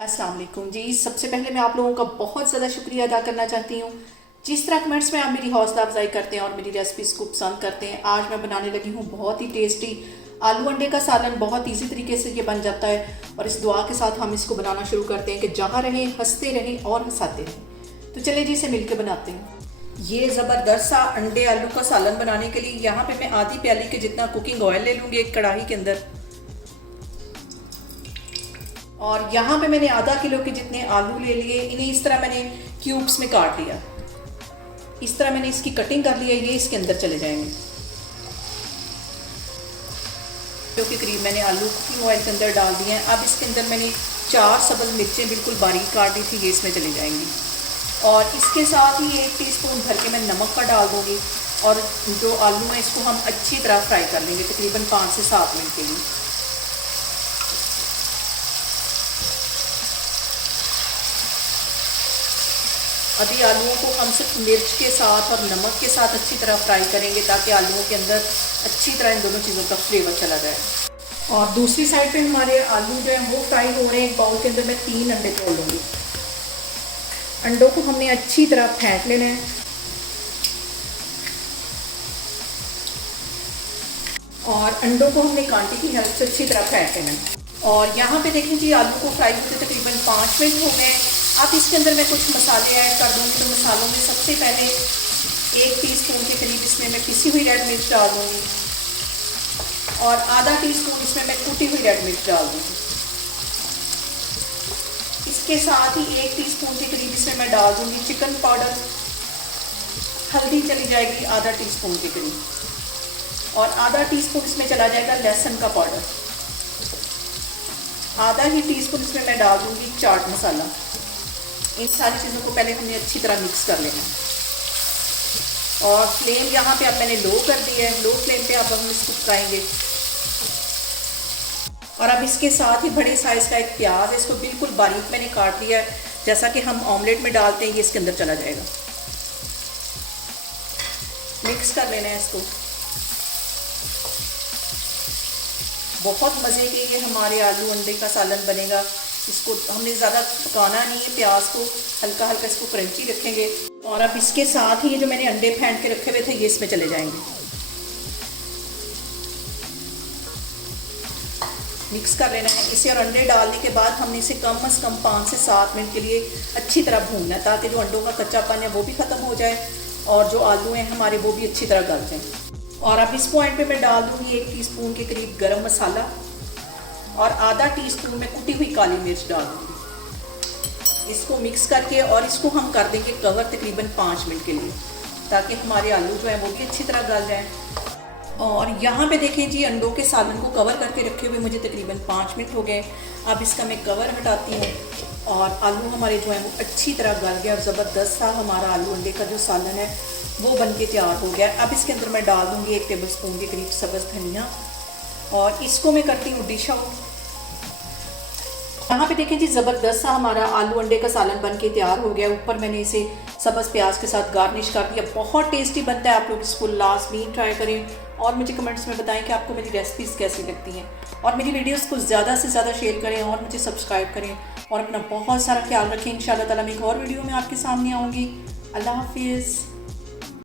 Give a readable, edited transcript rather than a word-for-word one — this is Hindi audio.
अस्सलाम वालेकुम जी। सबसे पहले मैं आप लोगों का बहुत ज़्यादा शुक्रिया अदा करना चाहती हूँ जिस तरह कमेंट्स में आप मेरी हौसला अफजाई करते हैं और मेरी रेसिपीज़ को पसंद करते हैं। आज मैं बनाने लगी हूँ बहुत ही टेस्टी आलू अंडे का सालन। बहुत इजी तरीके से ये बन जाता है और इस दुआ के साथ हम इसको बनाना शुरू करते हैं कि जहाँ रहें हंसते रहें और हंसाते रहें। तो चलिए जी इसे मिलकर बनाते हैं। ये ज़बरदस्त सा अंडे आलू का सालन बनाने के लिए यहाँ पे मैं आधी प्याली के जितना कुकिंग ऑयल ले लूँगी एक कढ़ाई के अंदर, और यहाँ पे मैंने आधा किलो के जितने आलू ले लिए। इन्हें इस तरह मैंने क्यूब्स में काट लिया। इस तरह मैंने इसकी कटिंग कर ली है। ये इसके अंदर चले जाएंगे क्योंकि करीब मैंने आलू कुकिंग ऑयल के अंदर डाल दिए हैं। अब इसके अंदर मैंने 4 सब्ज़ मिर्चें बिल्कुल बारीक काट दी थी, ये इसमें चली जाएंगी। और इसके साथ ही 1 टीस्पून भर के मैं नमक का डाल दूँगी। और जो आलू है इसको हम अच्छी तरह फ्राई कर लेंगे तकरीबन 5 से 7 मिनट के लिए। अभी आलूओं को हम सिर्फ मिर्च के साथ और नमक के साथ अच्छी तरह फ्राई करेंगे ताकि आलूओं के अंदर अच्छी तरह इन दोनों चीज़ों का फ्लेवर चला जाए। और दूसरी साइड पे हमारे आलू जो हैं वो फ्राई हो रहे हैं। एक बाउल के अंदर मैं 3 अंडे तोड़ लूँगी। अंडों को हमने अच्छी तरह फेंट लेना है और अंडों को हमने कांटे की हेल्प से अच्छी तरह फेंट लेना है। और यहाँ पे देखें जी आलू को फ्राई होते तकरीबन 5 मिनट हो गए। अब इसके अंदर मैं कुछ मसाले ऐड कर दूँगी। तो मसालों में सबसे पहले 1 टीस्पून के करीब इसमें मैं पिसी हुई रेड मिर्च डाल दूँगी और आधा टीस्पून इसमें मैं कुटी हुई रेड मिर्च डाल दूँगी। इसके साथ ही 1 टीस्पून के करीब इसमें मैं डाल दूँगी चिकन पाउडर। हल्दी चली जाएगी आधा टीस्पून के करीब और आधा टीस्पून इसमें चला जाएगा लहसुन का पाउडर। आधा ही टीस्पून इसमें मैं डाल दूँगी चाट मसाला। इन सारी चीज़ों को पहले हमने अच्छी तरह मिक्स कर लेना है। और फ्लेम यहाँ पे अब मैंने लो कर दी है। लो फ्लेम पे अब हम इसको पकाएंगे। और अब इसके साथ ही बड़े साइज़ का एक प्याज है, इसको बिल्कुल बारीक मैंने काट लिया है। जैसा कि हम ऑमलेट में डालते हैं ये इसके अंदर चला जाएगा। मिक्स कर लेना है इसको। बहुत मज़े के ये हमारे आलू अंडे का सालन बनेगा। इसको हमने ज़्यादा पकाना नहीं है, प्याज को हल्का हल्का इसको क्रंची रखेंगे। और अब इसके साथ ही ये जो मैंने अंडे फेंट के रखे हुए थे ये इसमें चले जाएंगे। मिक्स कर लेना है इसे। और अंडे डालने के बाद हमने इसे कम से कम 5 से 7 मिनट के लिए अच्छी तरह भूनना है ताकि जो अंडों का कच्चापन है वो भी ख़त्म हो जाए और जो आलू हैं हमारे वो भी अच्छी तरह गल जाएँ। और अब इस पॉइंट पे मैं डाल दूँगी 1 टीस्पून के करीब गरम मसाला और आधा टीस्पून में कुटी हुई काली मिर्च डाल दूँगी। इसको मिक्स करके और इसको हम कर देंगे कवर तकरीबन 5 मिनट के लिए ताकि हमारे आलू जो है वो भी अच्छी तरह गल जाएँ। और यहाँ पे देखें जी अंडों के सालन को कवर करके रखे हुए मुझे तकरीबन 5 मिनट हो गए। अब इसका मैं कवर हटाती हूँ और आलू हमारे जो हैं वो अच्छी तरह गल गया और ज़बरदस्त सा हमारा आलू अंडे का जो सालन है वो बन के तैयार हो गया। अब इसके अंदर मैं डाल दूँगी 1 टेबल स्पून के करीब सब्ज़ धनिया और इसको मैं करती हूँ डिश आउट। यहाँ पे देखें जी ज़बरदस्त सा हमारा आलू अंडे का सालन बन के तैयार हो गया। ऊपर मैंने इसे सब्ज़ प्याज के साथ गार्निश कर दिया। बहुत टेस्टी बनता है। आप लोग इसको लाजमी ट्राई करें और मुझे कमेंट्स में बताएं कि आपको मेरी रेसिपीज़ कैसी लगती हैं। और मेरी वीडियोस को ज़्यादा से ज़्यादा शेयर करें और मुझे सब्सक्राइब करें और अपना बहुत सारा ख्याल रखें। इंशाल्लाह ताला मैं एक और वीडियो में आपके सामने आऊँगी। अल्लाह हाफिज़।